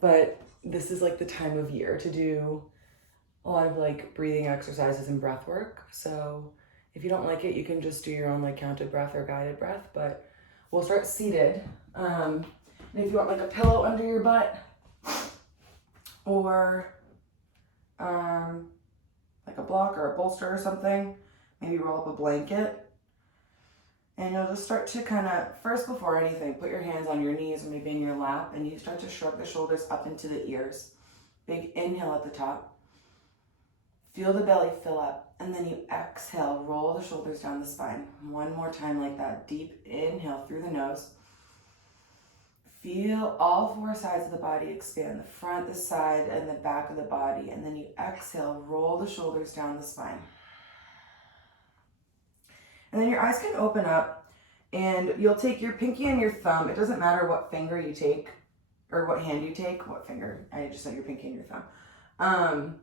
but this is like the time of year to do a lot of like breathing exercises and breath work. So if you don't like it, you can just do your own like counted breath or guided breath, but we'll start seated. And if you want like a pillow under your butt or like a block or a bolster or something, maybe roll up a blanket. And you'll just start to kind of, first before anything, put your hands on your knees or maybe in your lap, and you start to shrug the shoulders up into the ears. Big inhale at the top. Feel the belly fill up, and then you exhale, roll the shoulders down the spine. One more time like that. Deep inhale through the nose. Feel all four sides of the body expand, the front, the side, and the back of the body. And then you exhale, roll the shoulders down the spine. And then your eyes can open up, and you'll take your pinky and your thumb. It doesn't matter what finger you take, or what hand you take. What finger? I just said your pinky and your thumb.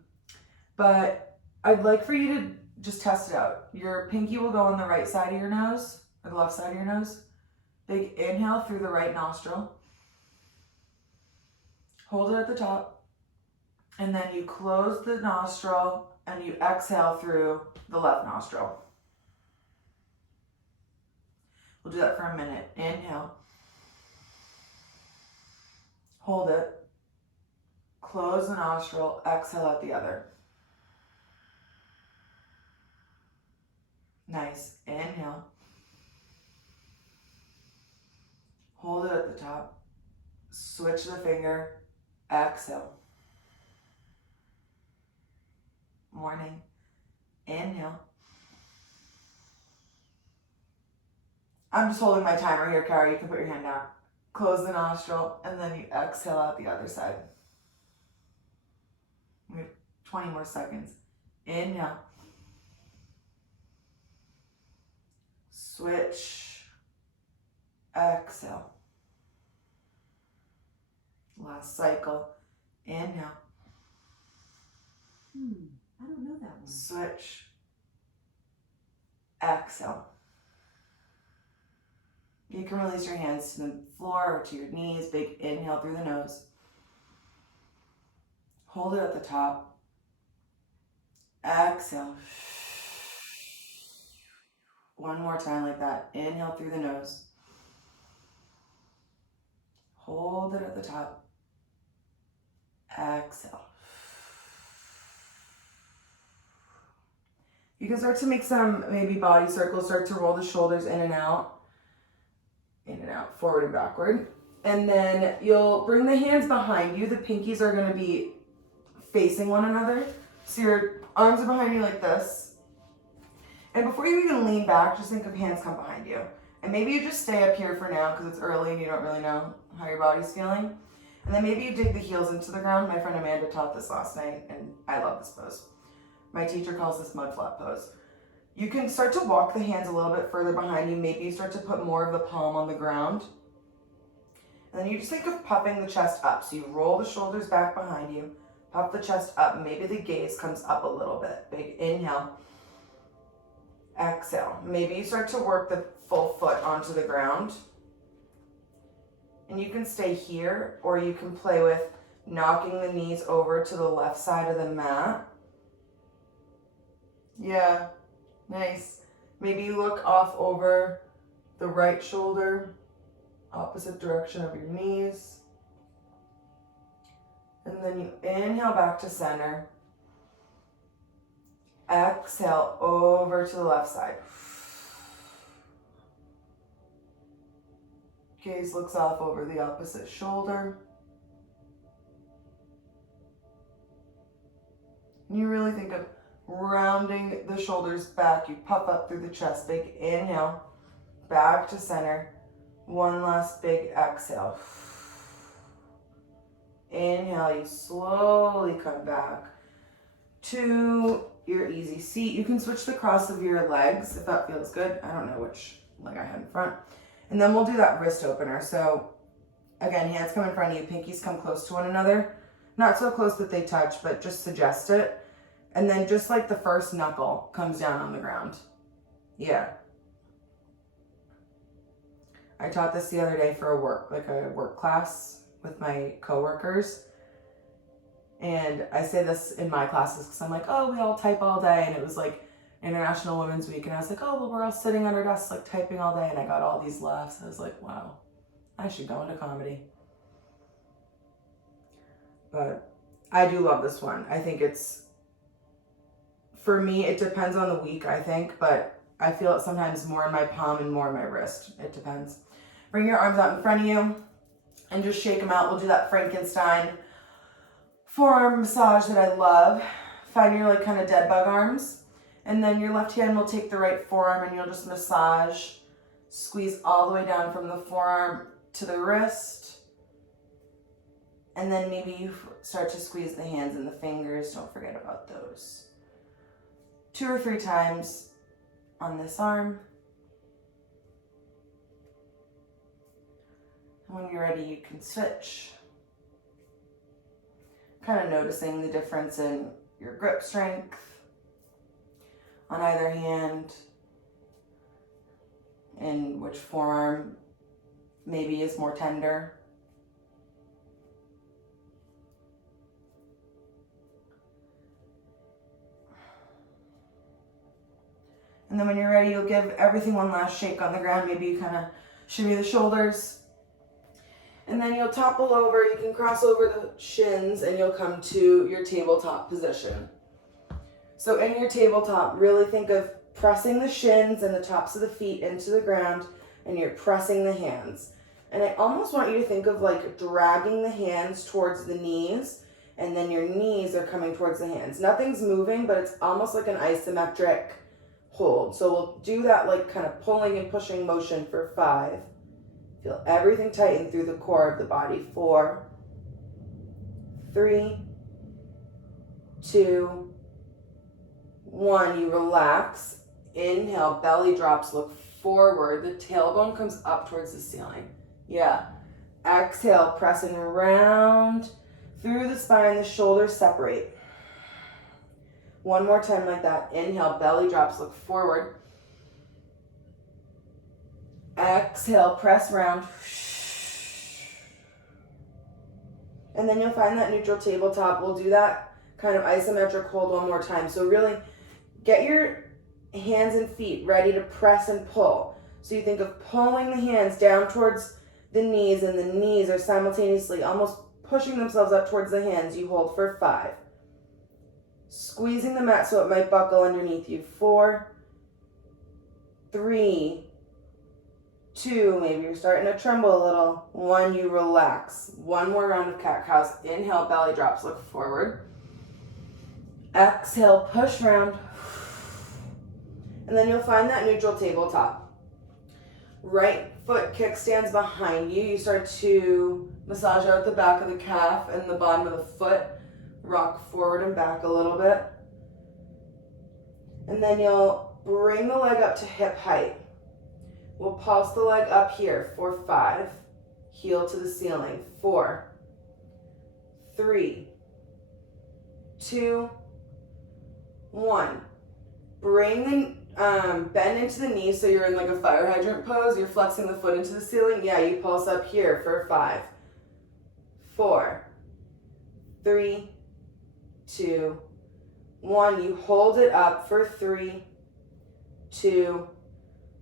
But I'd like for you to just test it out. Your pinky will go on the right side of your nose, or the left side of your nose. Big inhale through the right nostril. Hold it at the top. And then you close the nostril and you exhale through the left nostril. We'll do that for a minute. Inhale. Hold it. Close the nostril, exhale out the other. Nice. Inhale. Hold it at the top. Switch the finger. Exhale. Morning. Inhale. I'm just holding my timer here, Kara. You can put your hand down. Close the nostril, and then you exhale out the other side. We have 20 more seconds. Inhale. Switch. Exhale. Last cycle. Inhale. I don't know that one. Switch. Exhale. You can release your hands to the floor or to your knees. Big inhale through the nose. Hold it at the top. Exhale. One more time like that. Inhale through the nose. Hold it at the top. Exhale. You can start to make some maybe body circles. Start to roll the shoulders in and out, forward and backward. And then you'll bring the hands behind you. The pinkies are going to be facing one another. So your arms are behind you like this. And before you even lean back, just think of hands come behind you. And maybe you just stay up here for now because it's early and you don't really know how your body's feeling. And then maybe you dig the heels into the ground. My friend Amanda taught this last night, and I love this pose. My teacher calls this mud flap pose. You can start to walk the hands a little bit further behind you. Maybe you start to put more of the palm on the ground. And then you just think of puffing the chest up. So you roll the shoulders back behind you, puff the chest up. Maybe the gaze comes up a little bit. Big inhale. Exhale. Maybe you start to work the full foot onto the ground. And you can stay here, or you can play with knocking the knees over to the left side of the mat. Yeah, nice. Maybe you look off over the right shoulder, opposite direction of your knees. And then you inhale back to center. Exhale over to the left side. Gaze looks off over the opposite shoulder. And you really think of rounding the shoulders back. You puff up through the chest. Big inhale. Back to center. One last big exhale. Inhale. You slowly come back to your easy seat. You can switch the cross of your legs if that feels good. I don't know which leg I had in front. And then we'll do that wrist opener. So again, hands come in front of you. Pinkies come close to one another. Not so close that they touch, but just suggest it. And then just like the first knuckle comes down on the ground. Yeah. I taught this the other day for a work class with my coworkers. And I say this in my classes because I'm like, oh, we all type all day. And it was like International Women's Week. And I was like, oh, well, we're all sitting at our desks like typing all day. And I got all these laughs. I was like, wow, I should go into comedy. But I do love this one. I think it's, for me, it depends on the week, I think. But I feel it sometimes more in my palm and more in my wrist. It depends. Bring your arms out in front of you and just shake them out. We'll do that Frankenstein forearm massage that I love. Find your like kind of dead bug arms. And then your left hand will take the right forearm and you'll just massage. Squeeze all the way down from the forearm to the wrist. And then maybe you start to squeeze the hands and the fingers. Don't forget about those. 2 or 3 times on this arm. And when you're ready, you can switch. Kind of noticing the difference in your grip strength on either hand, and which forearm maybe is more tender. And then when you're ready, you'll give everything one last shake on the ground. Maybe you kind of shimmy the shoulders. And then you'll topple over, you can cross over the shins and you'll come to your tabletop position. So in your tabletop, really think of pressing the shins and the tops of the feet into the ground, and you're pressing the hands. And I almost want you to think of like dragging the hands towards the knees, and then your knees are coming towards the hands. Nothing's moving, but it's almost like an isometric hold. So we'll do that like kind of pulling and pushing motion for 5. Feel everything tighten through the core of the body. 4, 3, 2, 1. You relax. Inhale, belly drops, look forward. The tailbone comes up towards the ceiling. Yeah. Exhale, pressing round through the spine, the shoulders separate. One more time like that. Inhale, belly drops, look forward. Exhale, press round. And then you'll find that neutral tabletop. We'll do that kind of isometric hold one more time. So really get your hands and feet ready to press and pull. So you think of pulling the hands down towards the knees, and the knees are simultaneously almost pushing themselves up towards the hands. You hold for 5. Squeezing the mat so it might buckle underneath you. 4, 3, 2, maybe you're starting to tremble a little. 1, you relax. One more round of cat-cows. Inhale, belly drops, look forward. Exhale, push round. And then you'll find that neutral tabletop. Right foot kickstands behind you. You start to massage out the back of the calf and the bottom of the foot. Rock forward and back a little bit. And then you'll bring the leg up to hip height. We'll pulse the leg up here for 5. Heel to the ceiling. 4, 3, 2, 1. Bring the bend into the knee so you're in like a fire hydrant pose. You're flexing the foot into the ceiling. Yeah, you pulse up here for 5, 4, 3, 2, 1. You hold it up for 3, 2,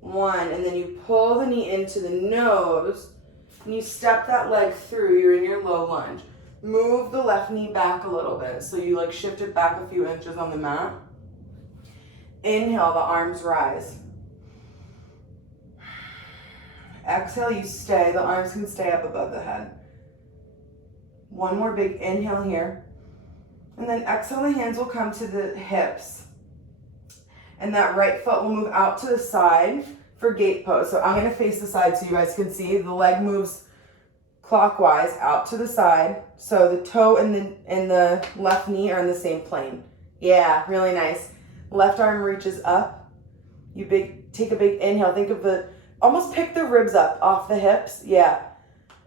1, and then you pull the knee into the nose, and you step that leg through. You're in your low lunge. Move the left knee back a little bit, so you like shift it back a few inches on the mat. Inhale, the arms rise. Exhale, you stay. The arms can stay up above the head. One more big inhale here. And then exhale, the hands will come to the hips. And that right foot will move out to the side for gate pose. So I'm going to face the side so you guys can see. The leg moves clockwise out to the side. So the toe and the left knee are in the same plane. Yeah, really nice. Left arm reaches up. You take a big inhale. Think of almost pick the ribs up off the hips. Yeah.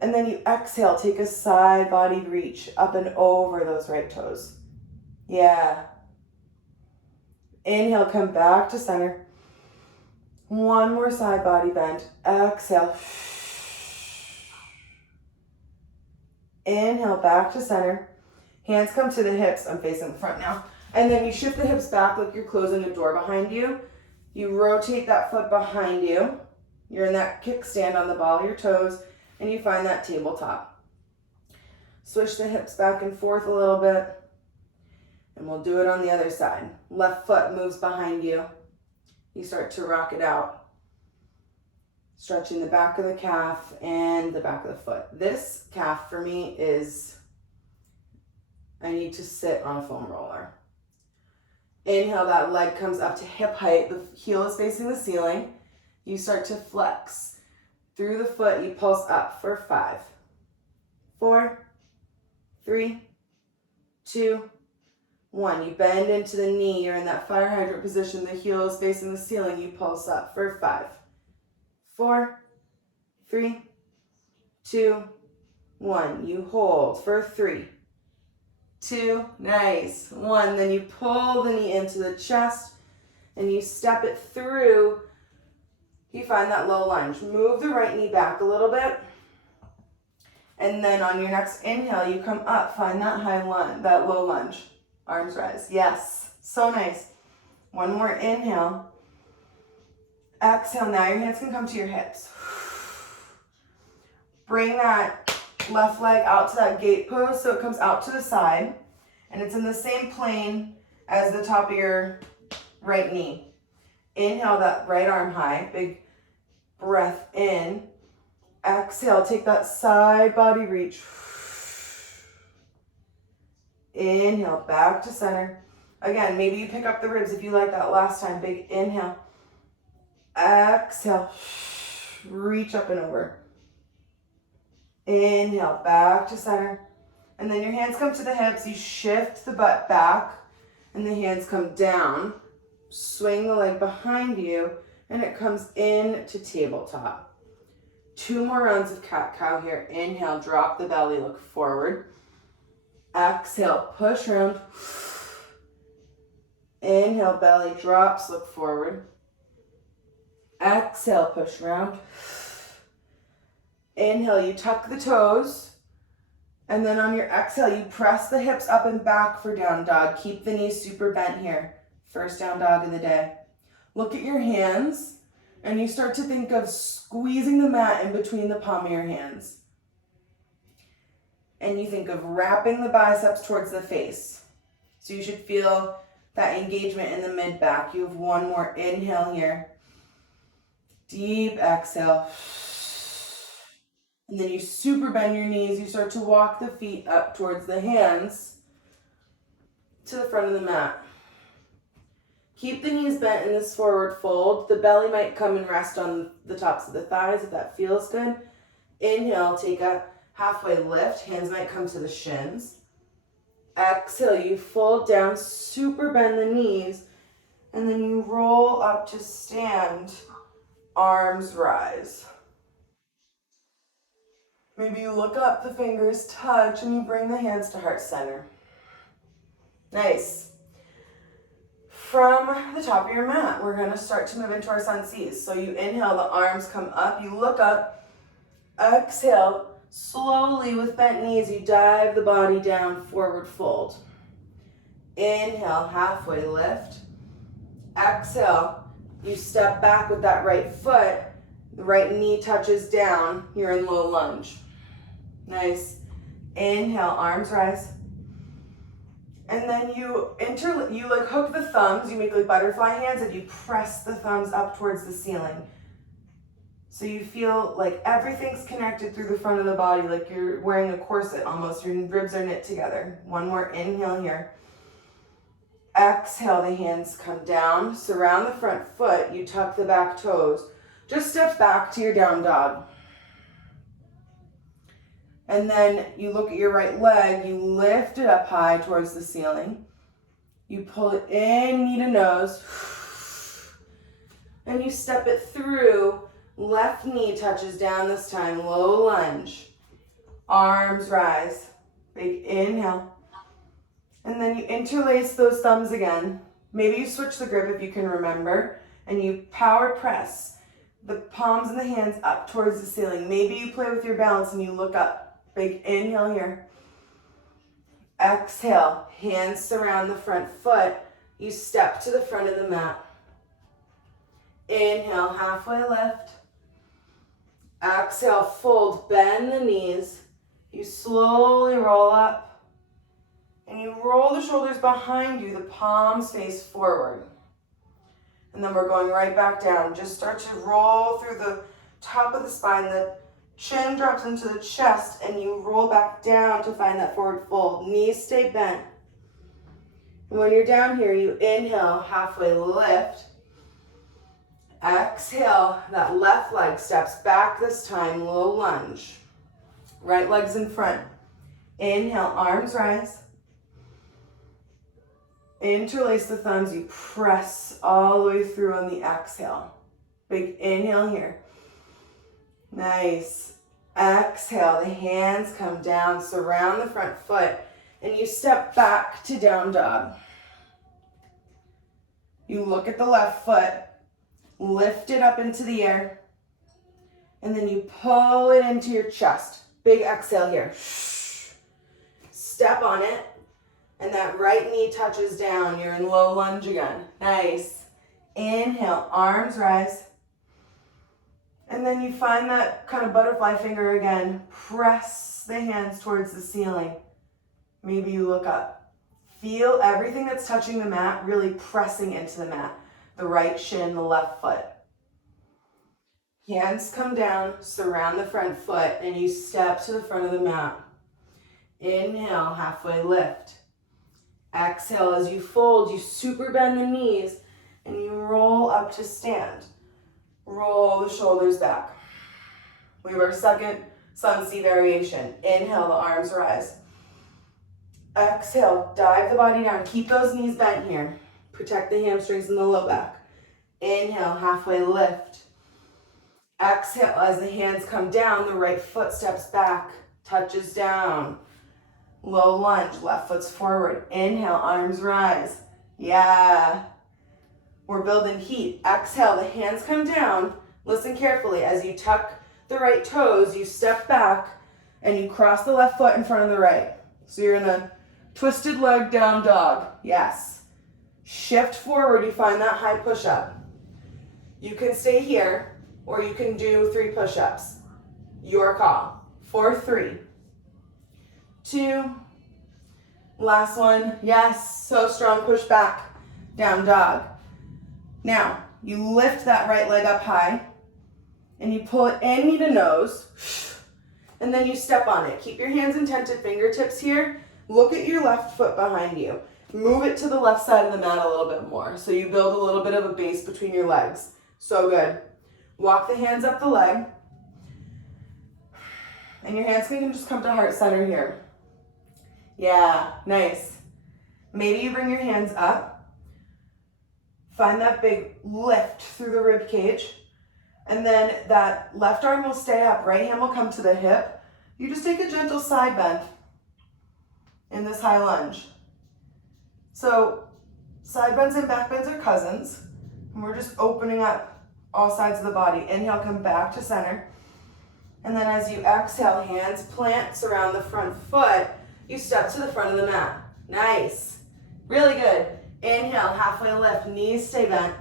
And then you exhale, take a side body reach up and over those right toes. Yeah. Inhale, come back to center. One more side body bend. Exhale. And then you'll find that neutral tabletop. Right foot kickstands behind you. You start to massage out the back of the calf and the bottom of the foot. Rock forward and back a little bit. And then you'll bring the leg up to hip height. We'll pulse the leg up here for 5. Heel to the ceiling. 4, 3, 2, 1. Exhale, press round. And then you'll find that neutral tabletop. Right foot kickstands behind you. You start to Inhale, back to center. Hands come to the hips. I'm facing the front now. And then you shift the hips back like you're closing a door behind you. You rotate that foot behind you. You're in that kickstand on the ball of your toes, and you find that tabletop. Swish the hips back and forth a little bit, and we'll do it on the other side. Left foot moves behind you. You start to rock it out, stretching the back of the calf and the back of the foot. This calf for me is, I need to sit on a foam roller. Inhale, that leg comes up to hip height. The heel is facing the ceiling. You start to flex. Through the foot, you pulse up for 5, 4, 3, 2, 1. You bend into the knee. You're in that fire hydrant position. The heel is facing the ceiling. You pulse up for 5, 4, 3, 2, 1. You hold for 3, 2, nice, 1. Then you pull the knee into the chest and you step it through. You find that low lunge. Move the right knee back a little bit. And then on your next inhale, you come up, find that high lunge, that low lunge. Arms rise. Yes, so nice. One more inhale. Exhale. Now your hands can come to your hips. Bring that left leg out to that gate pose so it comes out to the side. And it's in the same plane as the top of your right knee. Inhale that right arm high. Big breath in. Exhale, take that side body reach. Inhale, back to center. Again, maybe you pick up the ribs if you like that last time. Big inhale. Exhale, reach up and over. Inhale, back to center. And then your hands come to the hips. You shift the butt back and the hands come down. Swing the leg behind you and it comes into tabletop. 2 more rounds of cat-cow here. Inhale, drop the belly, look forward. Exhale, push round. Inhale, belly drops, look forward. Exhale, push round. Inhale, you tuck the toes. And then on your exhale, you press the hips up and back for down dog. Keep the knees super bent here. First down dog of the day. Look at your hands. And you start to think of squeezing the mat in between the palm of your hands. And you think of wrapping the biceps towards the face. So you should feel that engagement in the mid-back. You have one more inhale here. Deep exhale. And then you super bend your knees. You start to walk the feet up towards the hands to the front of the mat. Keep the knees bent in this forward fold. The belly might come and rest on the tops of the thighs if that feels good. Inhale, take a halfway lift. Hands might come to the shins. Exhale, you fold down, super bend the knees, and then you roll up to stand. Arms rise. Maybe you look up, the fingers touch, and you bring the hands to heart center. Nice. From the top of your mat, we're going to start to move into our sun seas. So you inhale, the arms come up, you look up, exhale, slowly with bent knees, you dive the body down, forward fold. Inhale, halfway lift. Exhale, you step back with that right foot, the right knee touches down, you're in low lunge. Nice. Inhale, arms rise. And then you like hook the thumbs, you make like butterfly hands and you press the thumbs up towards the ceiling. So you feel like everything's connected through the front of the body, like you're wearing a corset almost, your ribs are knit together. One more inhale here. Exhale, the hands come down, surround the front foot, you tuck the back toes. Just step back to your down dog. And then you look at your right leg, you lift it up high towards the ceiling. You pull it in, knee to nose. And you step it through. Left knee touches down this time, low lunge. Arms rise. Big inhale. And then you interlace those thumbs again. Maybe you switch the grip if you can remember. And you power press the palms and the hands up towards the ceiling. Maybe you play with your balance and you look up. Big inhale here. Exhale, hands surround the front foot. You step to the front of the mat. Inhale, halfway lift. Exhale, fold, bend the knees. You slowly roll up. And you roll the shoulders behind you, the palms face forward. And then we're going right back down. Just start to roll through the top of the spine. The chin drops into the chest and you roll back down to find that forward fold. Knees stay bent. And when you're down here, you inhale, halfway lift. Exhale, that left leg steps back this time, low lunge. Right leg's in front. Inhale, arms rise. Interlace the thumbs, you press all the way through on the exhale. Big inhale here. Nice. Exhale, the hands come down, surround the front foot, and you step back to down dog. You look at the left foot, lift it up into the air, and then you pull it into your chest. Big exhale here. Step on it. And that right knee touches down. You're in low lunge again. Nice. Inhale, arms rise. And then you find that kind of butterfly finger again. Press the hands towards the ceiling. Maybe you look up. Feel everything that's touching the mat really pressing into the mat. The right shin, the left foot. Hands come down, surround the front foot, and you step to the front of the mat. Inhale, halfway lift. Exhale, as you fold, you super bend the knees and you roll up to stand. Roll the shoulders back. We have our second sun sea variation. Inhale, the arms rise. Exhale, dive the body down. Keep those knees bent here. Protect the hamstrings and the low back. Inhale, halfway lift. Exhale, as the hands come down, the right foot steps back, touches down. Low lunge, left foot's forward. Inhale, arms rise. Yeah. We're building heat. Exhale, the hands come down. Listen carefully. As you tuck the right toes, you step back and you cross the left foot in front of the right. So you're in a twisted leg down dog. Yes. Shift forward, you find that high push-up. You can stay here or you can do 3 push-ups. Your call. 4, 3. 2, last one. Yes, so strong, push back, down dog. Now, you lift that right leg up high, and you pull it in knee to nose, and then you step on it. Keep your hands intented, fingertips here. Look at your left foot behind you. Move it to the left side of the mat a little bit more, so you build a little bit of a base between your legs. So good. Walk the hands up the leg, and your hands can just come to heart center here. Yeah, nice. Maybe you bring your hands up. Find that big lift through the rib cage. And then that left arm will stay up. Right hand will come to the hip. You just take a gentle side bend in this high lunge. So side bends and back bends are cousins. And we're just opening up all sides of the body. Inhale, come back to center. And then as you exhale, hands plant, surround the front foot. You step to the front of the mat. Nice. Really good. Inhale, halfway lift, knees stay bent.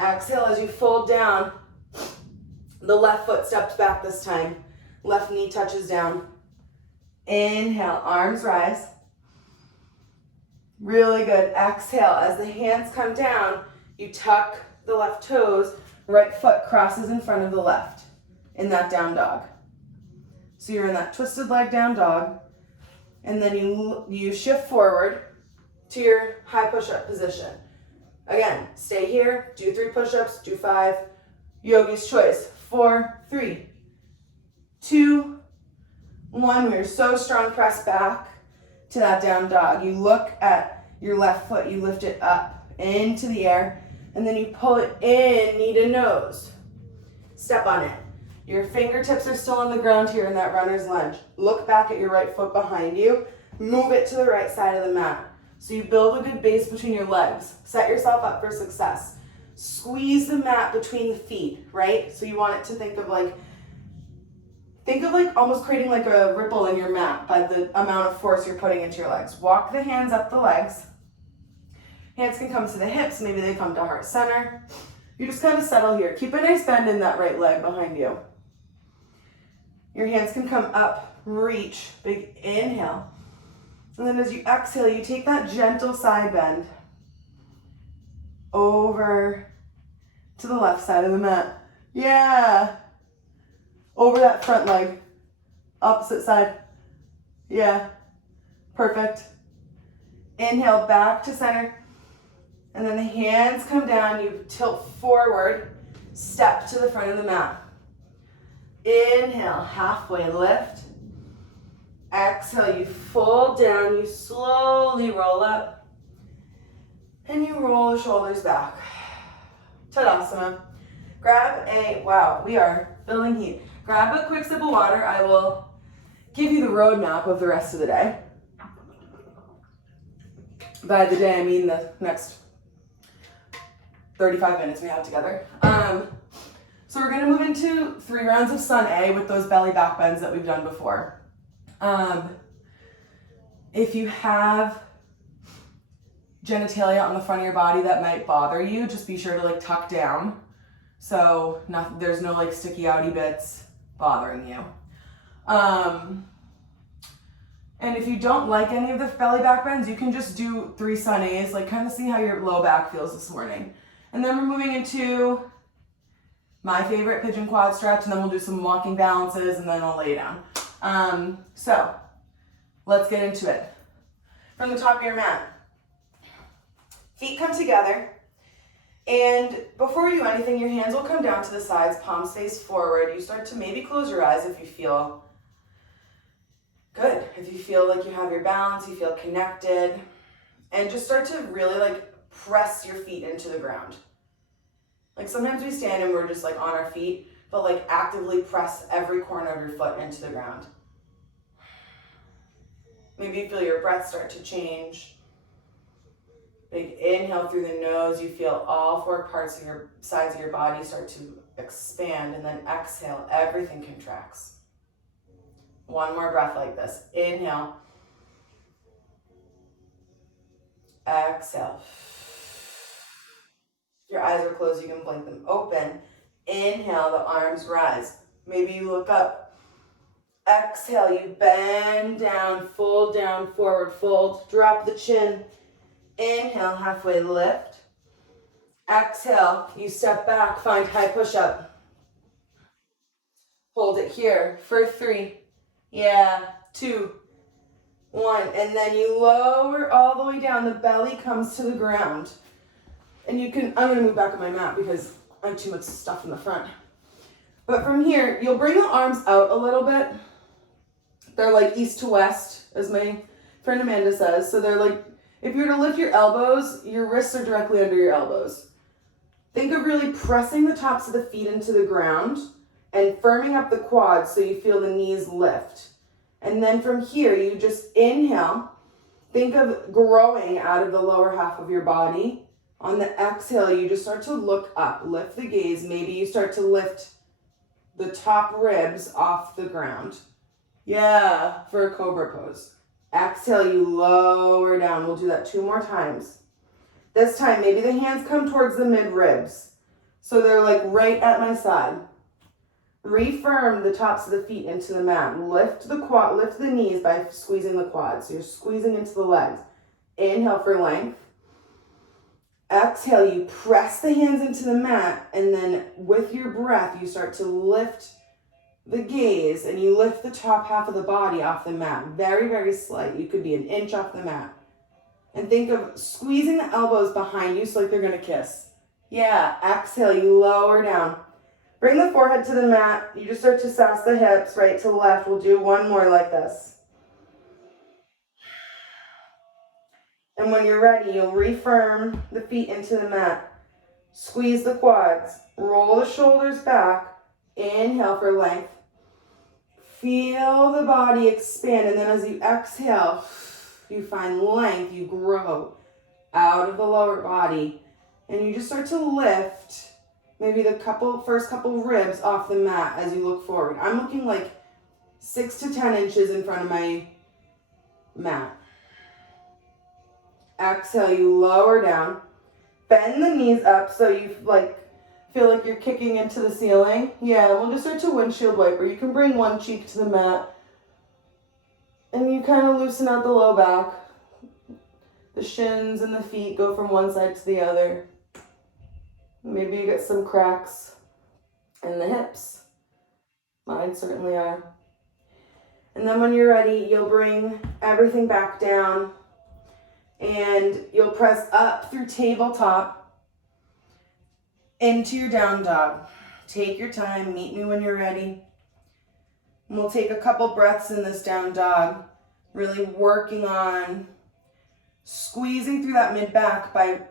Exhale as you fold down. The left foot steps back this time. Left knee touches down. Inhale, arms rise. Really good. Exhale, as the hands come down, you tuck the left toes. Right foot crosses in front of the left in that down dog. So you're in that twisted leg down dog. And then you shift forward to your high push-up position. Again, stay here, do 3 push-ups, do 5. Yogi's choice. 4, 3, 2, 1. We're so strong, press back to that down dog. You look at your left foot, you lift it up into the air, and then you pull it in, knee to nose. Step on it. Your fingertips are still on the ground here in that runner's lunge. Look back at your right foot behind you. Move it to the right side of the mat. So you build a good base between your legs. Set yourself up for success. Squeeze the mat between the feet, right? So you want it to think of like Think of like almost creating like a ripple in your mat by the amount of force you're putting into your legs. Walk the hands up the legs. Hands can come to the hips, maybe they come to heart center. You just kind of settle here. Keep a nice bend in that right leg behind you. Your hands can come up, reach, big inhale. And then as you exhale, you take that gentle side bend over to the left side of the mat. Yeah. Over that front leg. Opposite side. Yeah. Perfect. Inhale back to center. And then the hands come down. You tilt forward. Step to the front of the mat. Inhale, halfway lift. Exhale, you fold down. You slowly roll up. And you roll the shoulders back. Tadasana. Grab a, wow, we are building heat. Grab a quick sip of water. I will give you the roadmap of the rest of the day. By the day, I mean the next 35 minutes we have together. So we're gonna move into 3 rounds of Sun A with those belly back bends that we've done before. If you have genitalia on the front of your body that might bother you, just be sure to like tuck down. So there's no like sticky outy bits bothering you. And if you don't like any of the belly back bends, you can just do 3 Sun A's, like kind of see how your low back feels this morning. And then we're moving into my favorite pigeon quad stretch, and then we'll do some walking balances, and then I'll lay down. So let's get into it. From the top of your mat, feet come together, and before you do anything, your hands will come down to the sides, palms face forward. You start to maybe close your eyes if you feel good, if you feel like you have your balance, you feel connected, and just start to really like press your feet into the ground. Like sometimes we stand and we're just like on our feet, but like actively press every corner of your foot into the ground. Maybe you feel your breath start to change. Big inhale through the nose, you feel all 4 parts of your sides of your body start to expand, and then exhale, everything contracts. One more breath like this. Inhale. Exhale. If your eyes are closed, you can blink them open. Inhale, the arms rise. Maybe you look up. Exhale, you bend down, fold down, forward fold, drop the chin. Inhale, halfway lift. Exhale, you step back, find high push-up. Hold it here for 3. Yeah, 2, 1. And then you lower all the way down. The belly comes to the ground. And you can, I'm gonna move back on my mat because I have too much stuff in the front. But from here, you'll bring the arms out a little bit. They're like east to west, as my friend Amanda says. So they're like, if you were to lift your elbows, your wrists are directly under your elbows. Think of really pressing the tops of the feet into the ground and firming up the quads so you feel the knees lift. And then from here, you just inhale. Think of growing out of the lower half of your body. On the exhale, you just start to look up, lift the gaze. Maybe you start to lift the top ribs off the ground. Yeah, for a Cobra Pose. Exhale, you lower down. We'll do that 2 more times. This time, maybe the hands come towards the mid-ribs. So they're like right at my side. Refirm the tops of the feet into the mat. Lift the knees by squeezing the quads. So you're squeezing into the legs. Inhale for length. Exhale, you press the hands into the mat, and then with your breath, you start to lift the gaze, and you lift the top half of the body off the mat. Very, very slight. You could be an inch off the mat. And think of squeezing the elbows behind you so like they're gonna kiss. Yeah, exhale, you lower down. Bring the forehead to the mat. You just start to sass the hips right to left. We'll do 1 more like this. And when you're ready, you'll refirm the feet into the mat. Squeeze the quads. Roll the shoulders back. Inhale for length. Feel the body expand. And then as you exhale, you find length. You grow out of the lower body. And you just start to lift maybe the first couple ribs off the mat as you look forward. I'm looking like 6 to 10 inches in front of my mat. Exhale, you lower down. Bend the knees up so you feel like you're kicking into the ceiling. Yeah, we'll just start to windshield wiper. You can bring one cheek to the mat. And you kind of loosen out the low back. The shins and the feet go from one side to the other. Maybe you get some cracks in the hips. Mine certainly are. And then when you're ready, you'll bring everything back down and you'll press up through tabletop into your down dog. Take your time, meet me when you're ready. And we'll take a couple breaths in this down dog, really working on squeezing through that mid back by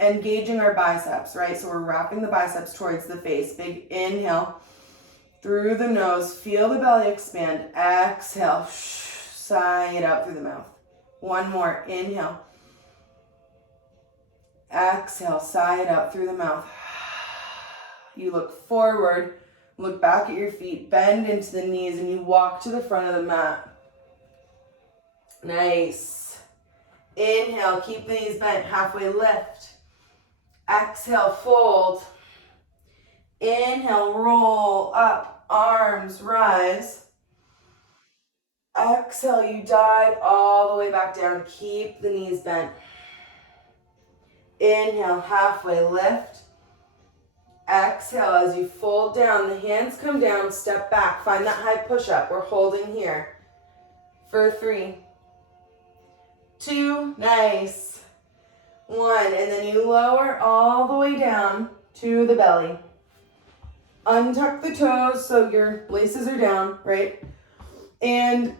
engaging our biceps, right? So we're wrapping the biceps towards the face. Big inhale through the nose. Feel the belly expand. Exhale. Sigh it out through the mouth. One more. Inhale. Exhale. Sigh it out through the mouth. You look forward. Look back at your feet. Bend into the knees and you walk to the front of the mat. Nice. Inhale. Keep the knees bent. Halfway lift. Exhale, fold. Inhale, roll up, arms rise. Exhale, you dive all the way back down. Keep the knees bent. Inhale, halfway lift. Exhale, as you fold down, the hands come down, step back. Find that high push-up. We're holding here for 3, 2, nice. 1, and then you lower all the way down to the belly. Untuck the toes so your laces are down, right? And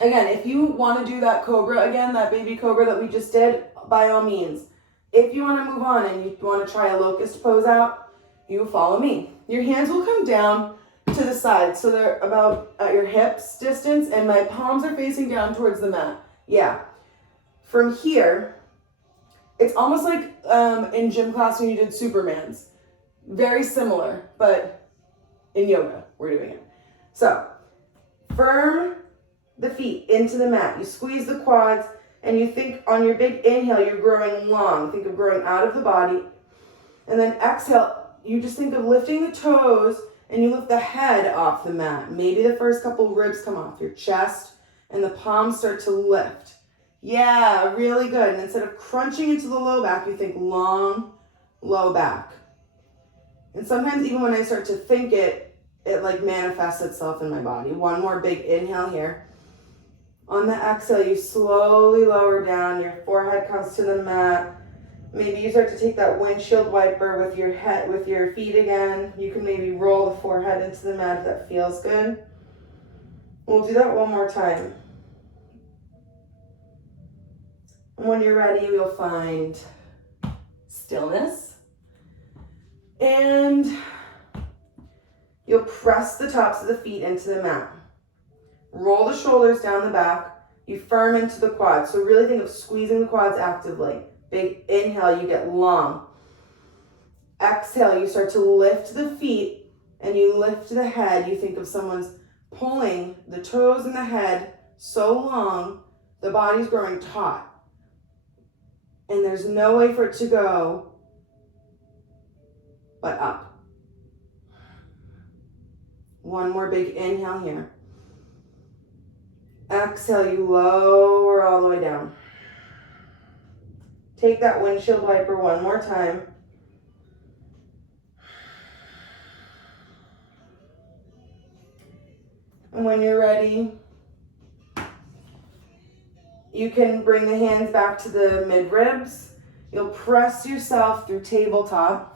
again, if you want to do that cobra again, that baby cobra that we just did, by all means. If you want to move on and you want to try a locust pose out, you follow me. Your hands will come down to the side, so they're about at your hips distance, and my palms are facing down towards the mat. Yeah. From here, it's almost like in gym class when you did Supermans. Very similar, but in yoga, we're doing it. So, firm the feet into the mat. You squeeze the quads, and you think on your big inhale, you're growing long. Think of growing out of the body. And then exhale, you just think of lifting the toes, and you lift the head off the mat. Maybe the first couple ribs come off your chest, and the palms start to lift. Yeah, really good. And instead of crunching into the low back, you think long, low back. And sometimes even when I start to think it like manifests itself in my body. One more big inhale here. On the exhale, you slowly lower down. Your forehead comes to the mat. Maybe you start to take that windshield wiper with your head, with your feet again. You can maybe roll the forehead into the mat if that feels good. We'll do that one more time. When you're ready, you'll find stillness. And you'll press the tops of the feet into the mat. Roll the shoulders down the back. You firm into the quads. So really think of squeezing the quads actively. Big inhale, you get long. Exhale, you start to lift the feet and you lift the head. You think of someone's pulling the toes and the head so long, the body's growing taut. And there's no way for it to go but up. One more big inhale here. Exhale, you lower all the way down. Take that windshield wiper one more time. And when you're ready, you can bring the hands back to the mid-ribs. You'll press yourself through tabletop.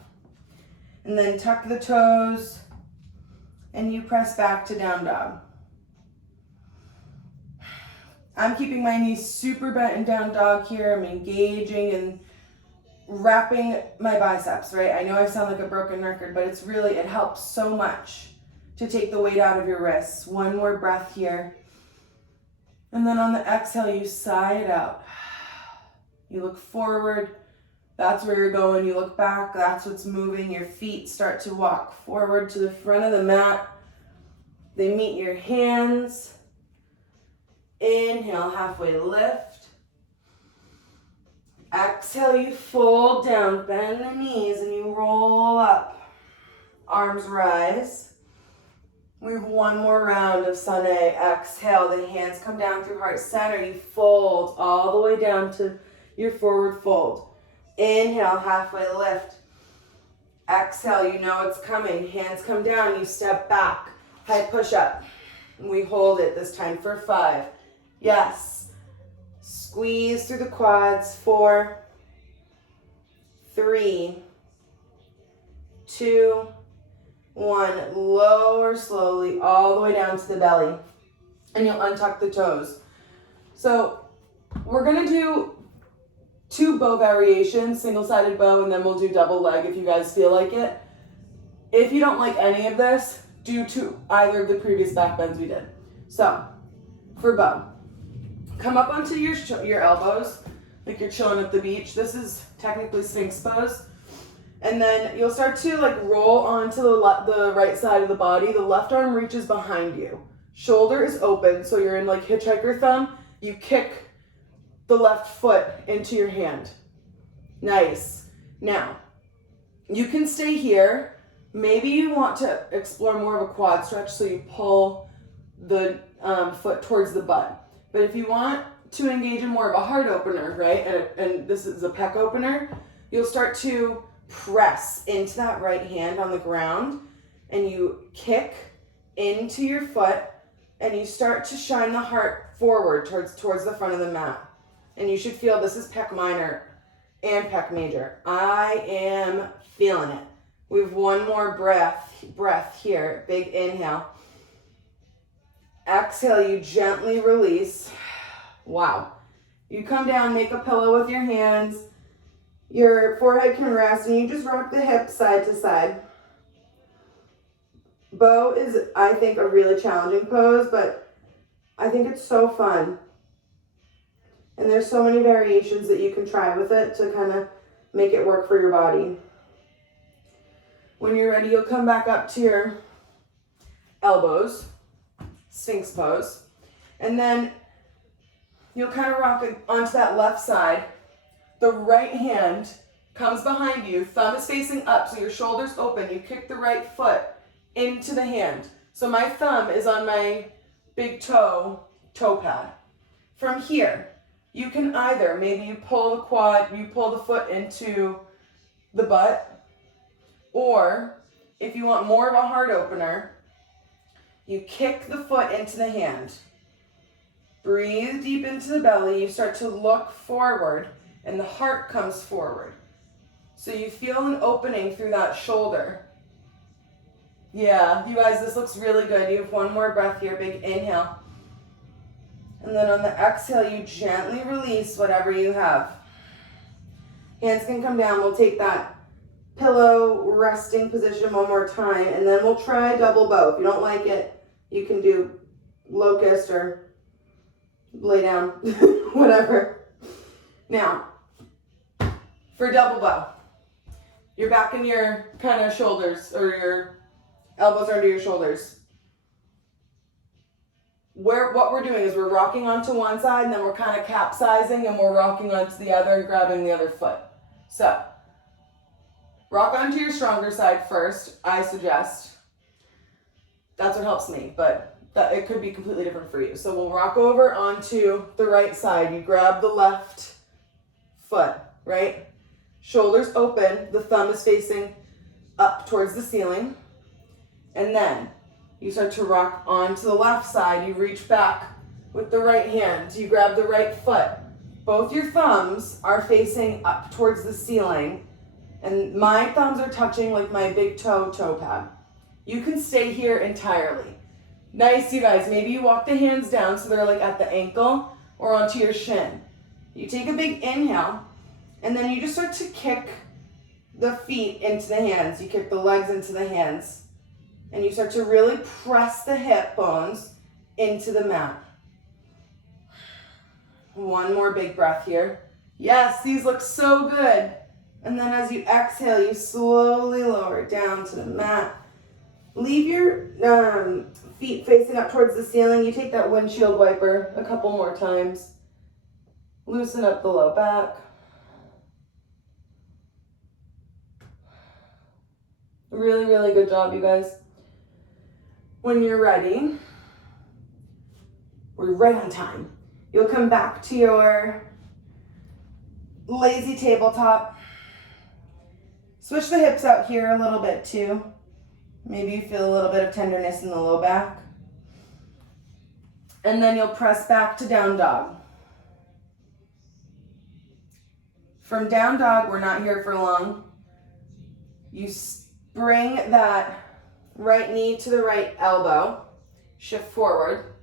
And then tuck the toes. And you press back to down dog. I'm keeping my knees super bent in down dog here. I'm engaging and wrapping my biceps, right? I know I sound like a broken record, but it's really, it helps so much to take the weight out of your wrists. One more breath here. And then on the exhale, you sigh it out. You look forward. That's where you're going. You look back. That's what's moving. Your feet start to walk forward to the front of the mat. They meet your hands. Inhale, halfway lift. Exhale, you fold down, bend the knees, and you roll up. Arms rise. We have one more round of Sane. Exhale, the hands come down through heart center. You fold all the way down to your forward fold. Inhale, halfway lift. Exhale, you know it's coming. Hands come down, you step back. High push up. We hold it this time for 5. Yes. Squeeze through the quads. 4, 3, 2, 1. Lower slowly all the way down to the belly. And you'll untuck the toes. So we're going to do 2 bow variations, single-sided bow, and then we'll do double leg if you guys feel like it. If you don't like any of this, do either of the previous back bends we did. So, for bow, come up onto your elbows, like you're chilling at the beach. This is technically Sphinx pose. And then you'll start to like roll onto the right side of the body. The left arm reaches behind you. Shoulder is open, so you're in like hitchhiker thumb. You kick the left foot into your hand. Nice. Now, you can stay here. Maybe you want to explore more of a quad stretch, so you pull the foot towards the butt. But if you want to engage in more of a heart opener, right, and this is a pec opener, you'll start to press into that right hand on the ground, and you kick into your foot, and you start to shine the heart forward towards the front of the mat. And you should feel this is pec minor and pec major. I am feeling it. We have one more breath here. Big inhale. Exhale, you gently release. Wow. You come down, make a pillow with your hands. Your forehead can rest, and you just rock the hips side to side. Bow is, I think, a really challenging pose, but I think it's so fun. And there's so many variations that you can try with it to kind of make it work for your body. When you're ready, you'll come back up to your elbows, Sphinx pose. And then you'll kind of rock it onto that left side. The right hand comes behind you, thumb is facing up, so your shoulder's open. You kick the right foot into the hand. So my thumb is on my big toe pad. From here, you can either, maybe you pull the foot into the butt, or if you want more of a heart opener, you kick the foot into the hand. Breathe deep into the belly. You start to look forward, and the heart comes forward. So you feel an opening through that shoulder. Yeah, you guys, this looks really good. You have one more breath here. Big inhale. And then on the exhale, you gently release whatever you have. Hands can come down. We'll take that pillow resting position one more time, and then we'll try double bow. If you don't like it, you can do locust or lay down, whatever. Now, for double bow, you're back in your kind of shoulders, or your elbows are under your shoulders. What we're doing is we're rocking onto one side, and then we're kind of capsizing, and we're rocking onto the other and grabbing the other foot. So, rock onto your stronger side first, I suggest. That's what helps me, but it could be completely different for you. So we'll rock over onto the right side. You grab the left foot, right? Shoulders open, the thumb is facing up towards the ceiling. And then you start to rock onto the left side. You reach back with the right hand. You grab the right foot. Both your thumbs are facing up towards the ceiling. And my thumbs are touching like my big toe pad. You can stay here entirely. Nice, you guys. Maybe you walk the hands down so they're like at the ankle or onto your shin. You take a big inhale, and then you just start to kick the feet into the hands. You kick the legs into the hands. And you start to really press the hip bones into the mat. One more big breath here. Yes, these look so good. And then as you exhale, you slowly lower down to the mat. Leave your feet facing up towards the ceiling. You take that windshield wiper a couple more times. Loosen up the low back. Really, really good job, you guys. When you're ready, we're right on time. You'll come back to your lazy tabletop. Switch the hips out here a little bit too. Maybe you feel a little bit of tenderness in the low back. And then you'll press back to down dog. From down dog, we're not here for long. You bring that right knee to the right elbow, shift forward,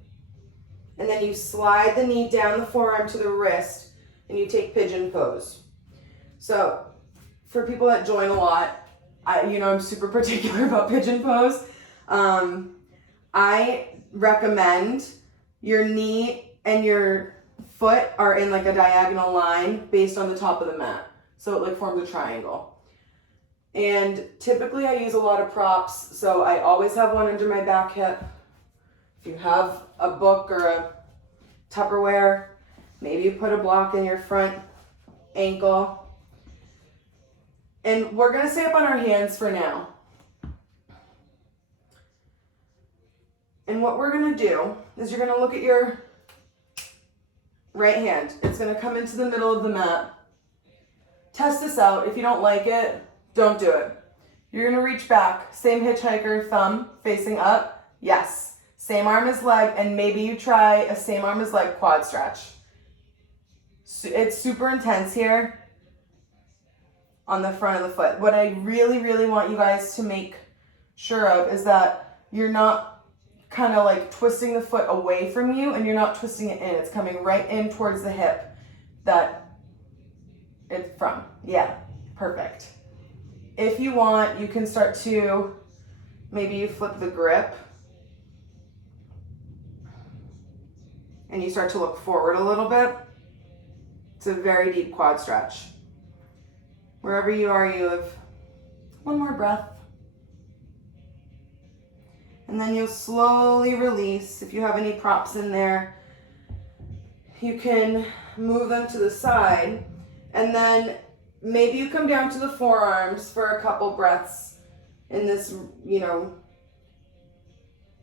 and then you slide the knee down the forearm to the wrist, and you take pigeon pose. So for people that join a lot, I'm super particular about pigeon pose. I recommend your knee and your foot are in like a diagonal line based on the top of the mat. So it like forms a triangle. And typically I use a lot of props, so I always have one under my back hip. If you have a book or a Tupperware, maybe you put a block in your front ankle. And we're gonna stay up on our hands for now. And what we're gonna do is you're gonna look at your right hand. It's gonna come into the middle of the mat. Test this out. If you don't like it, don't do it. You're gonna reach back. Same hitchhiker thumb facing up. Yes. Same arm as leg, and maybe you try a same arm as leg quad stretch. It's super intense here on the front of the foot. What I really, really want you guys to make sure of is that you're not kind of like twisting the foot away from you, and you're not twisting it in. It's coming right in towards the hip that it's from. Yeah, perfect. If you want, you can start to, maybe you flip the grip and you start to look forward a little bit. It's a very deep quad stretch. Wherever you are, you have one more breath. And then you'll slowly release. If you have any props in there, you can move them to the side. And then maybe you come down to the forearms for a couple breaths in this,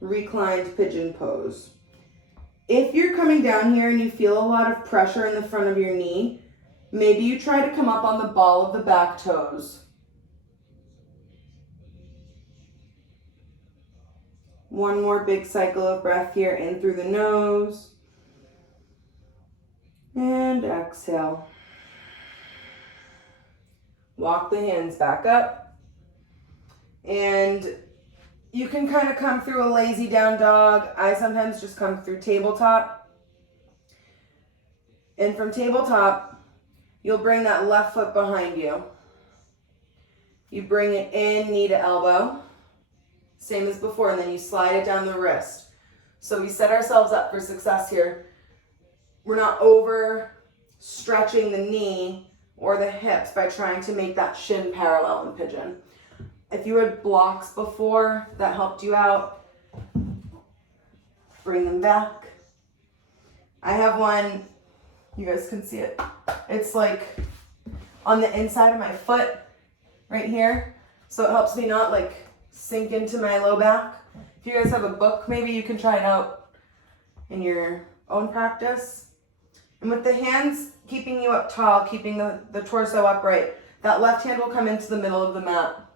reclined pigeon pose. If you're coming down here and you feel a lot of pressure in the front of your knee, maybe you try to come up on the ball of the back toes. One more big cycle of breath here, in through the nose. And exhale. Walk the hands back up. And you can kind of come through a lazy down dog. I sometimes just come through tabletop. And from tabletop, you'll bring that left foot behind you. You bring it in, knee to elbow. Same as before, and then you slide it down the wrist. So we set ourselves up for success here. We're not over stretching the knee or the hips by trying to make that shin parallel in pigeon. If you had blocks before that helped you out, bring them back. I have one, you guys can see it. It's like on the inside of my foot right here. So it helps me not like sink into my low back. If you guys have a book, maybe you can try it out in your own practice. And with the hands keeping you up tall, keeping the torso upright, that left hand will come into the middle of the mat.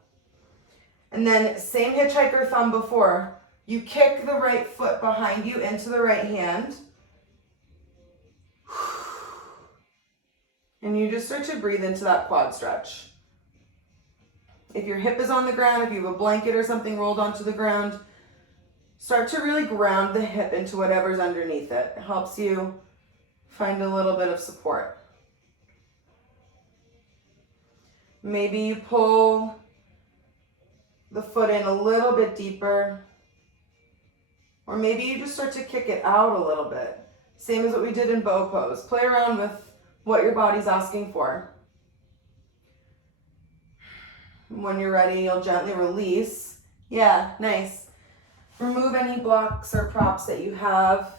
And then same hitchhiker thumb before. You kick the right foot behind you into the right hand. And you just start to breathe into that quad stretch. If your hip is on the ground, if you have a blanket or something rolled onto the ground, start to really ground the hip into whatever's underneath it. It helps you find a little bit of support. Maybe you pull the foot in a little bit deeper, or maybe you just start to kick it out a little bit. Same as what we did in bow pose. Play around with what your body's asking for. When you're ready, you'll gently release. Yeah, nice. Remove any blocks or props that you have,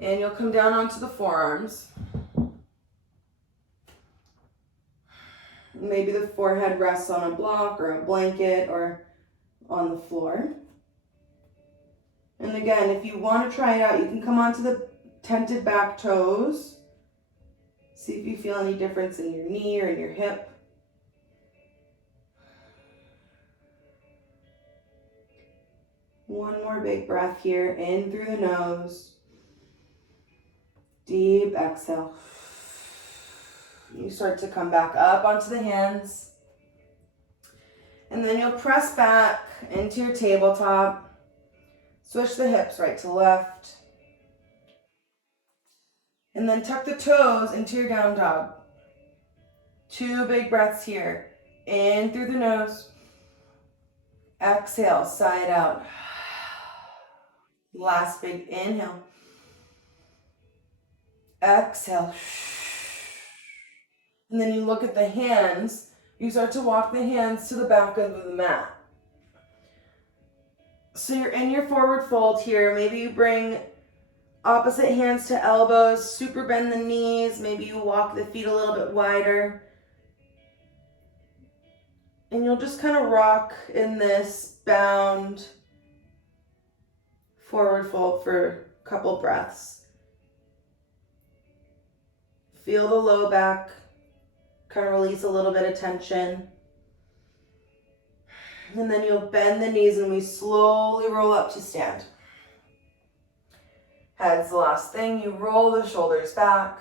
and you'll come down onto the forearms. Maybe the forehead rests on a block or a blanket or on the floor. And again, if you want to try it out, you can come onto the tented back toes. See if you feel any difference in your knee or in your hip. One more big breath here, in through the nose. Deep exhale. You start to come back up onto the hands. And then you'll press back into your tabletop. Switch the hips right to left. And then tuck the toes into your down dog. 2 big breaths here. In through the nose. Exhale, side out. Last big inhale. Exhale. And then you look at the hands. You start to walk the hands to the back of the mat. So you're in your forward fold here. Maybe you bring opposite hands to elbows, super bend the knees. Maybe you walk the feet a little bit wider. And you'll just kind of rock in this bound forward fold for a couple breaths. Feel the low back, kind of release a little bit of tension. And then you'll bend the knees and we slowly roll up to stand. Head's the last thing. You roll the shoulders back,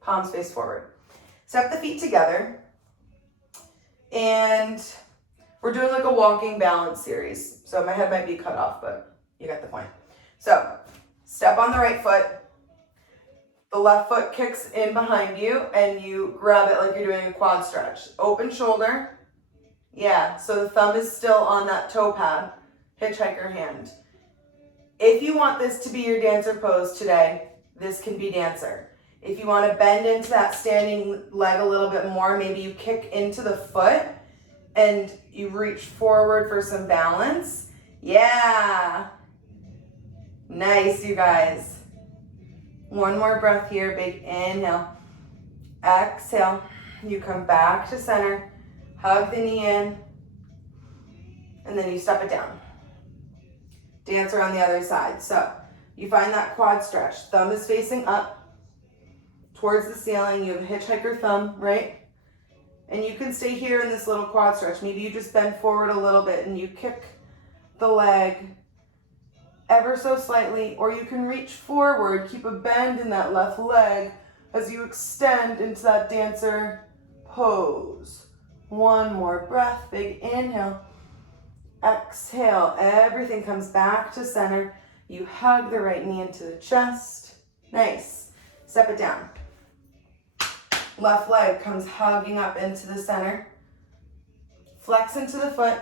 palms face forward. Step the feet together. And we're doing like a walking balance series. So my head might be cut off, but you get the point. So step on the right foot. The left foot kicks in behind you and you grab it like you're doing a quad stretch. Open shoulder. Yeah, so the thumb is still on that toe pad. Hitchhiker hand. If you want this to be your dancer pose today, this can be dancer. If you want to bend into that standing leg a little bit more, maybe you kick into the foot and you reach forward for some balance. Yeah. Nice, you guys. One more breath here, big inhale. Exhale. You come back to center. Hug the knee in. And then you step it down. Dancer on the other side. So you find that quad stretch. Thumb is facing up towards the ceiling. You have a hitchhiker thumb, right? And you can stay here in this little quad stretch. Maybe you just bend forward a little bit and you kick the leg ever so slightly, or you can reach forward, keep a bend in that left leg as you extend into that dancer pose. One more breath, big inhale. Exhale, everything comes back to center. You hug the right knee into the chest. Nice. Step it down. Left leg comes hugging up into the center. Flex into the foot.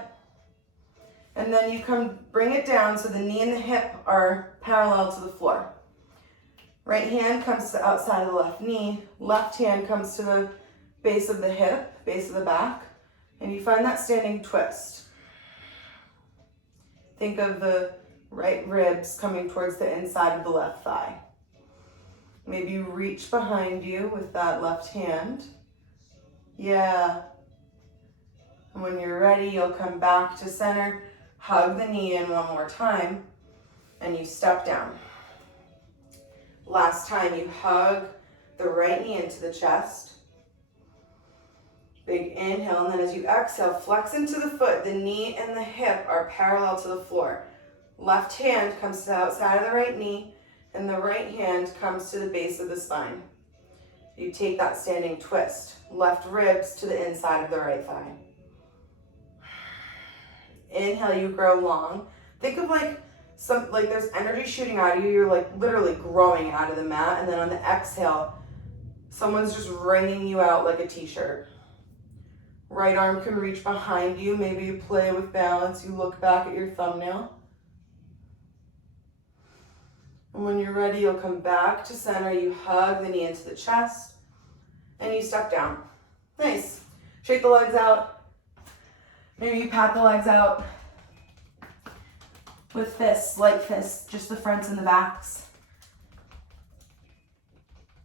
And then you come bring it down so the knee and the hip are parallel to the floor. Right hand comes to the outside of the left knee. Left hand comes to the base of the hip, base of the back. And you find that standing twist. Think of the right ribs coming towards the inside of the left thigh. Maybe you reach behind you with that left hand. Yeah. And when you're ready, you'll come back to center, hug the knee in one more time, and you step down. Last time, you hug the right knee into the chest. Big inhale, and then as you exhale, flex into the foot. The knee and the hip are parallel to the floor. Left hand comes to the outside of the right knee, and the right hand comes to the base of the spine. You take that standing twist. Left ribs to the inside of the right thigh. Inhale, you grow long. Think of like there's energy shooting out of you. You're like literally growing out of the mat, and then on the exhale, someone's just wringing you out like a t-shirt. Right arm can reach behind you. Maybe you play with balance. You look back at your thumbnail. And when you're ready, you'll come back to center. You hug the knee into the chest. And you step down. Nice. Shake the legs out. Maybe you pat the legs out. with fists, light fists, just the fronts and the backs.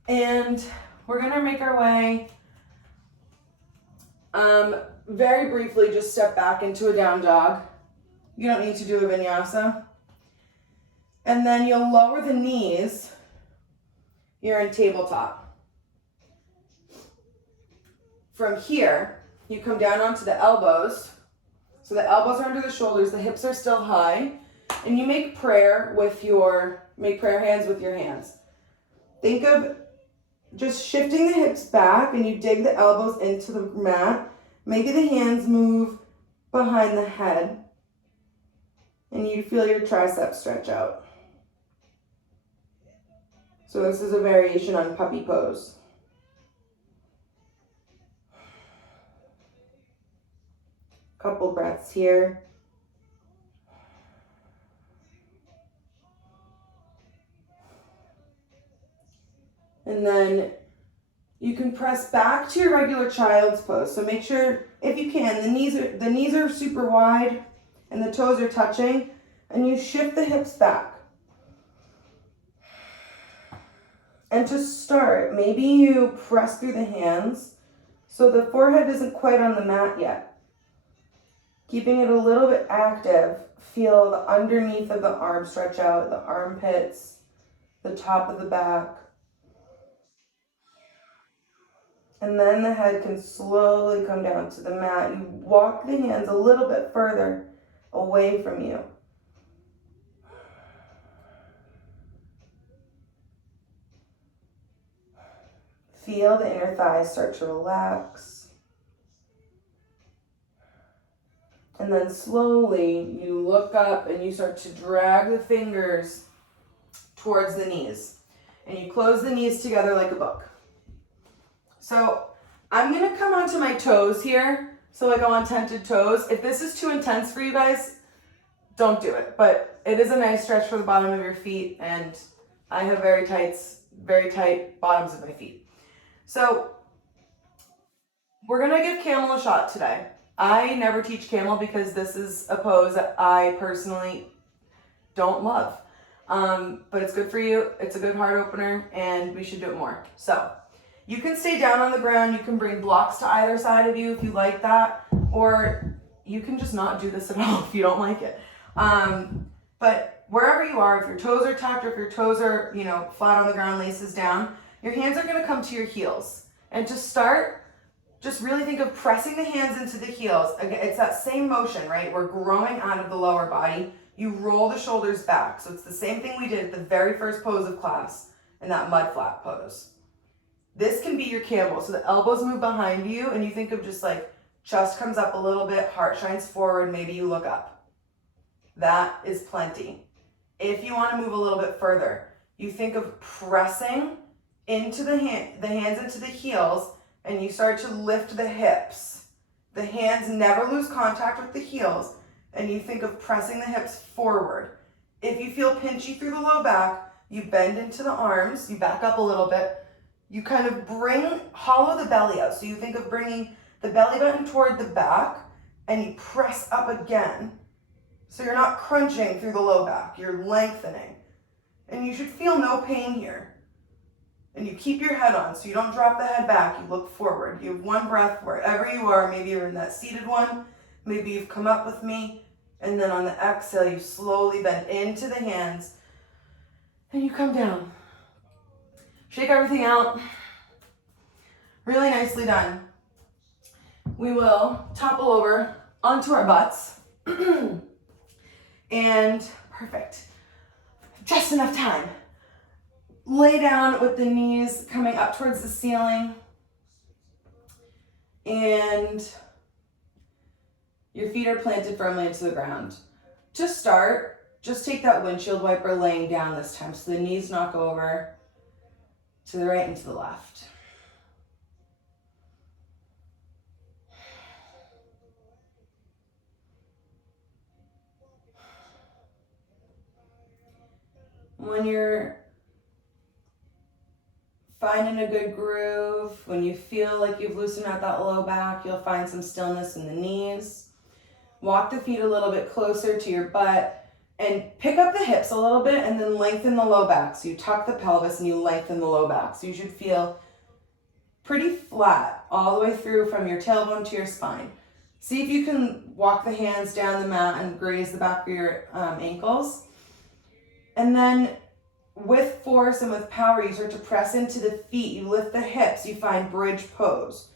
And we're gonna make our way, very briefly, just step back into a down dog. You don't need to do a vinyasa. And then you'll lower the knees. You're in tabletop. From here, you come down onto the elbows. So the elbows are under the shoulders, the hips are still high, and you make prayer hands with your hands. Think of just shifting the hips back, and you dig the elbows into the mat. Maybe the hands move behind the head, and you feel your triceps stretch out. So this is a variation on puppy pose. Couple breaths here. And then you can press back to your regular child's pose. So make sure, if you can, the knees are super wide and the toes are touching, and you shift the hips back. And to start, maybe you press through the hands so the forehead isn't quite on the mat yet. Keeping it a little bit active, feel the underneath of the arm stretch out, the armpits, the top of the back. And then the head can slowly come down to the mat. You walk the hands a little bit further away from you. Feel the inner thighs start to relax. And then slowly you look up and you start to drag the fingers towards the knees. And you close the knees together like a book. So I'm gonna come onto my toes here. So I go on tented toes. If this is too intense for you guys, don't do it. But it is a nice stretch for the bottom of your feet, and I have very tight bottoms of my feet. So we're gonna give Camel a shot today. I never teach Camel because this is a pose that I personally don't love. But it's good for you. It's a good heart opener, and we should do it more. So you can stay down on the ground. You can bring blocks to either side of you if you like that, or you can just not do this at all if you don't like it. But wherever you are, if your toes are tucked or if your toes are, flat on the ground, laces down, your hands are going to come to your heels. And to start, just really think of pressing the hands into the heels. Again, it's that same motion, right? We're growing out of the lower body. You roll the shoulders back. So it's the same thing we did at the very first pose of class in that mud flap pose. This can be your camel. So the elbows move behind you, and you think of just like chest comes up a little bit, heart shines forward, maybe you look up. That is plenty. If you want to move a little bit further, you think of pressing into the hands into the heels, and you start to lift the hips. The hands never lose contact with the heels, and you think of pressing the hips forward. If you feel pinchy through the low back, you bend into the arms, you back up a little bit, you kind of hollow the belly out. So you think of bringing the belly button toward the back, and you press up again. So you're not crunching through the low back, you're lengthening. And you should feel no pain here. And you keep your head on, so you don't drop the head back, you look forward. You have one breath wherever you are. Maybe you're in that seated one, maybe you've come up with me, and then on the exhale, you slowly bend into the hands, and you come down. Shake everything out. Really nicely done. We will topple over onto our butts. And perfect. Just enough time. Lay down with the knees coming up towards the ceiling. And your feet are planted firmly into the ground. To start, just take that windshield wiper laying down this time so the knees knock over to the right and to the left. When you're finding a good groove, when you feel like you've loosened out that low back, you'll find some stillness in the knees. Walk the feet a little bit closer to your butt And pick up the hips a little bit and then lengthen the low back. So you tuck the pelvis and you lengthen the low back. So you should feel pretty flat all the way through from your tailbone to your spine. See if you can walk the hands down the mat and graze the back of your ankles. And then with force and with power, you start to press into the feet. You lift the hips. You find bridge pose.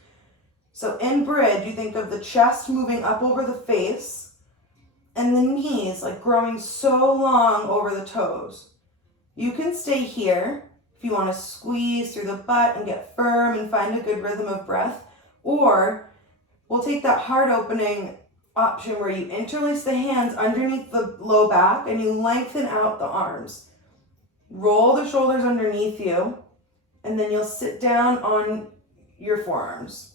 So in bridge, you think of the chest moving up over the face and the knees like growing so long over the toes. You can stay here if you want to squeeze through the butt and get firm and find a good rhythm of breath. Or we'll take that heart opening option where you interlace the hands underneath the low back and you lengthen out the arms. Roll the shoulders underneath you, and then you'll sit down on your forearms.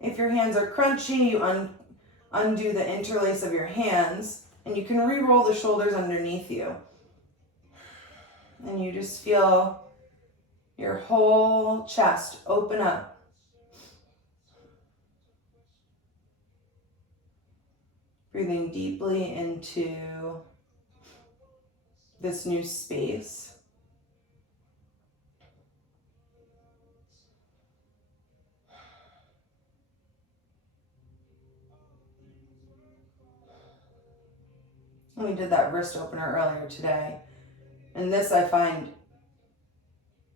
If your hands are crunchy, you undo the interlace of your hands, and you can re-roll the shoulders underneath you. And you just feel your whole chest open up. Breathing deeply into this new space. We did that wrist opener earlier today. And this I find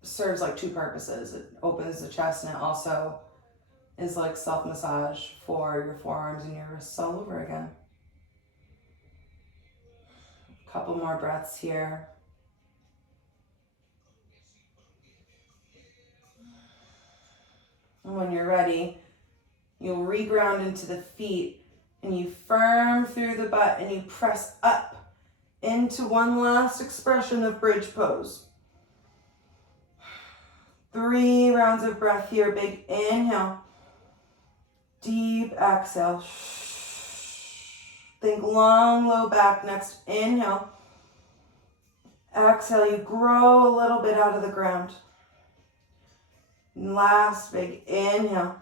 serves like two purposes. It opens the chest and it also is like self-massage for your forearms and your wrists all over again. A couple more breaths here. And when you're ready, you'll reground into the feet and you firm through the butt and you press up into one last expression of bridge pose. 3 rounds of breath here. Big inhale. Deep exhale. Think long, low back. Next inhale. Exhale, you grow a little bit out of the ground. And last big inhale.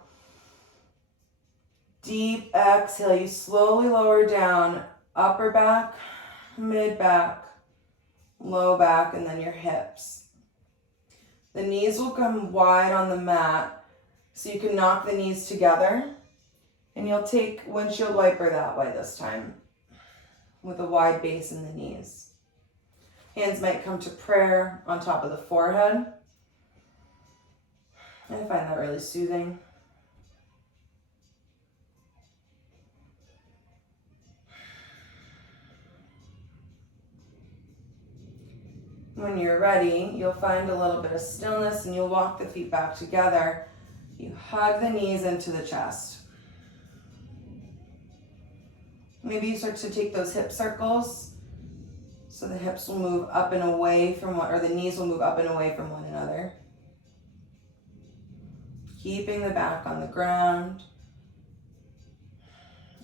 Deep exhale, you slowly lower down, upper back, mid back, low back, and then your hips. The knees will come wide on the mat, so you can knock the knees together, and you'll take Windshield Wiper that way this time, with a wide base in the knees. Hands might come to prayer on top of the forehead. I find that really soothing. When you're ready, you'll find a little bit of stillness and you'll walk the feet back together. You hug the knees into the chest. Maybe you start to take those hip circles so the hips will move up and away from one, or the knees will move up and away from one another. Keeping the back on the ground.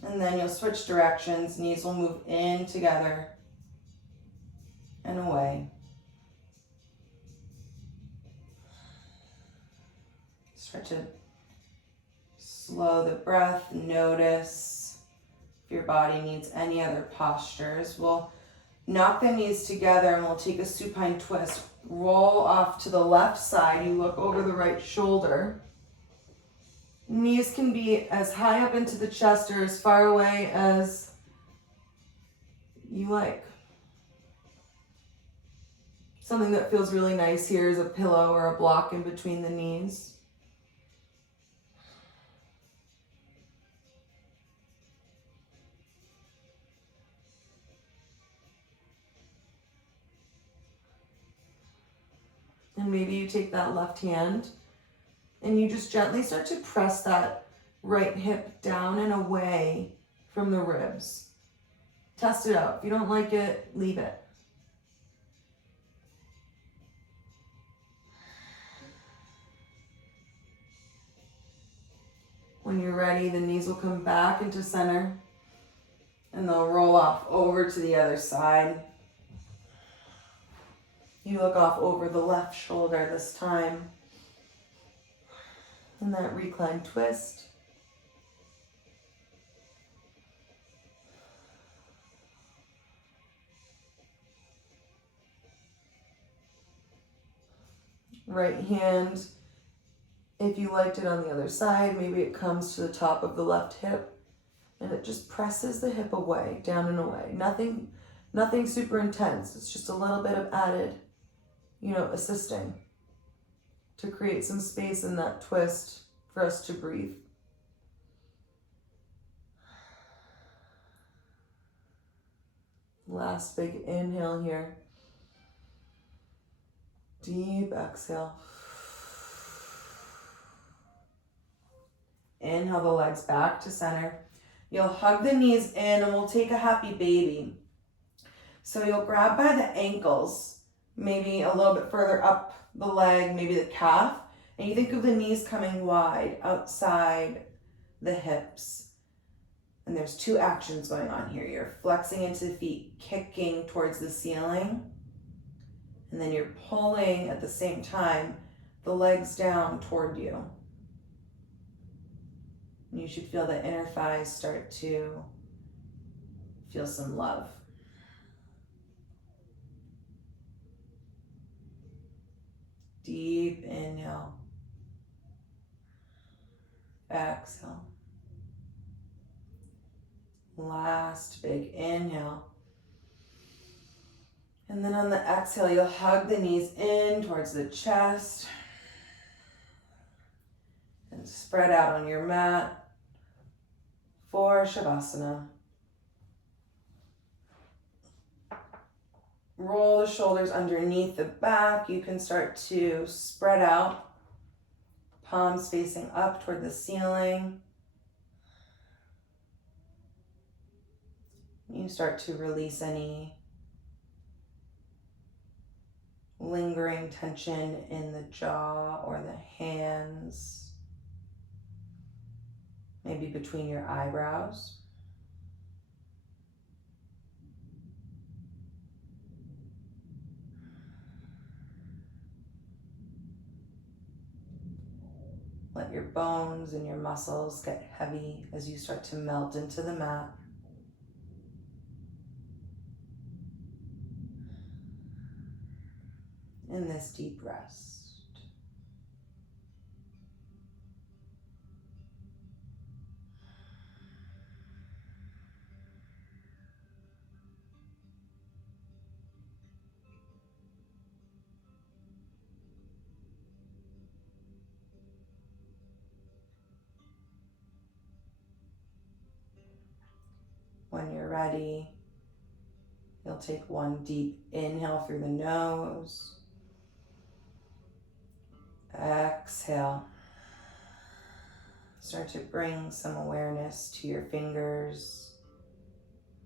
And then you'll switch directions. Knees will move in together and away. Start to slow the breath. Notice if your body needs any other postures. We'll knock the knees together and we'll take a supine twist. Roll off to the left side. You look over the right shoulder. Knees can be as high up into the chest or as far away as you like. Something that feels really nice here is a pillow or a block in between the knees. And maybe you take that left hand and you just gently start to press that right hip down and away from the ribs. Test it out. If you don't like it, leave it. When you're ready, the knees will come back into center and they'll roll off over to the other side. You look off over the left shoulder this time. And that recline twist. Right hand, if you liked it on the other side, maybe it comes to the top of the left hip and it just presses the hip away, down and away. Nothing super intense. It's just a little bit of added, assisting to create some space in that twist for us to breathe. Last big inhale here. Deep exhale. Inhale the legs back to center. You'll hug the knees in and we'll take a happy baby. So you'll grab by the ankles, maybe a little bit further up the leg, maybe the calf, and you think of the knees coming wide outside the hips. And there's two actions going on here. You're flexing into the feet, kicking towards the ceiling, and then you're pulling at the same time the legs down toward you. And you should feel the inner thighs start to feel some love. Deep inhale. Exhale. Last big inhale. And then on the exhale, you'll hug the knees in towards the chest and spread out on your mat for Shavasana. Roll the shoulders underneath the back. You can start to spread out, palms facing up toward the ceiling. You start to release any lingering tension in the jaw or the hands, maybe between your eyebrows. Let your bones and your muscles get heavy as you start to melt into the mat. In this deep rest. When you're ready, you'll take one deep inhale through the nose. Exhale. Start to bring some awareness to your fingers,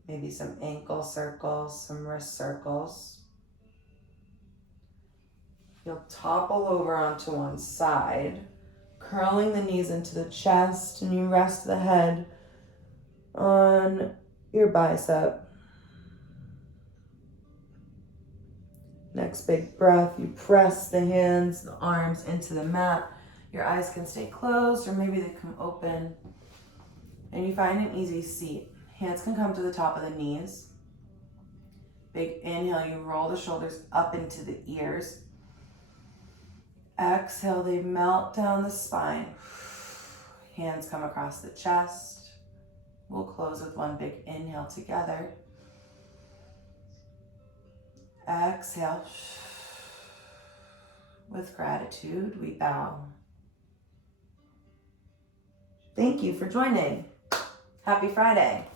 maybe some ankle circles, some wrist circles. You'll topple over onto one side, curling the knees into the chest, and you rest the head on your bicep. Next big breath, you press the hands, the arms into the mat. Your eyes can stay closed or maybe they come open. And you find an easy seat. Hands can come to the top of the knees. Big inhale, you roll the shoulders up into the ears. Exhale, they melt down the spine. Hands come across the chest. We'll close with one big inhale together. Exhale. With gratitude, we bow. Thank you for joining. Happy Friday.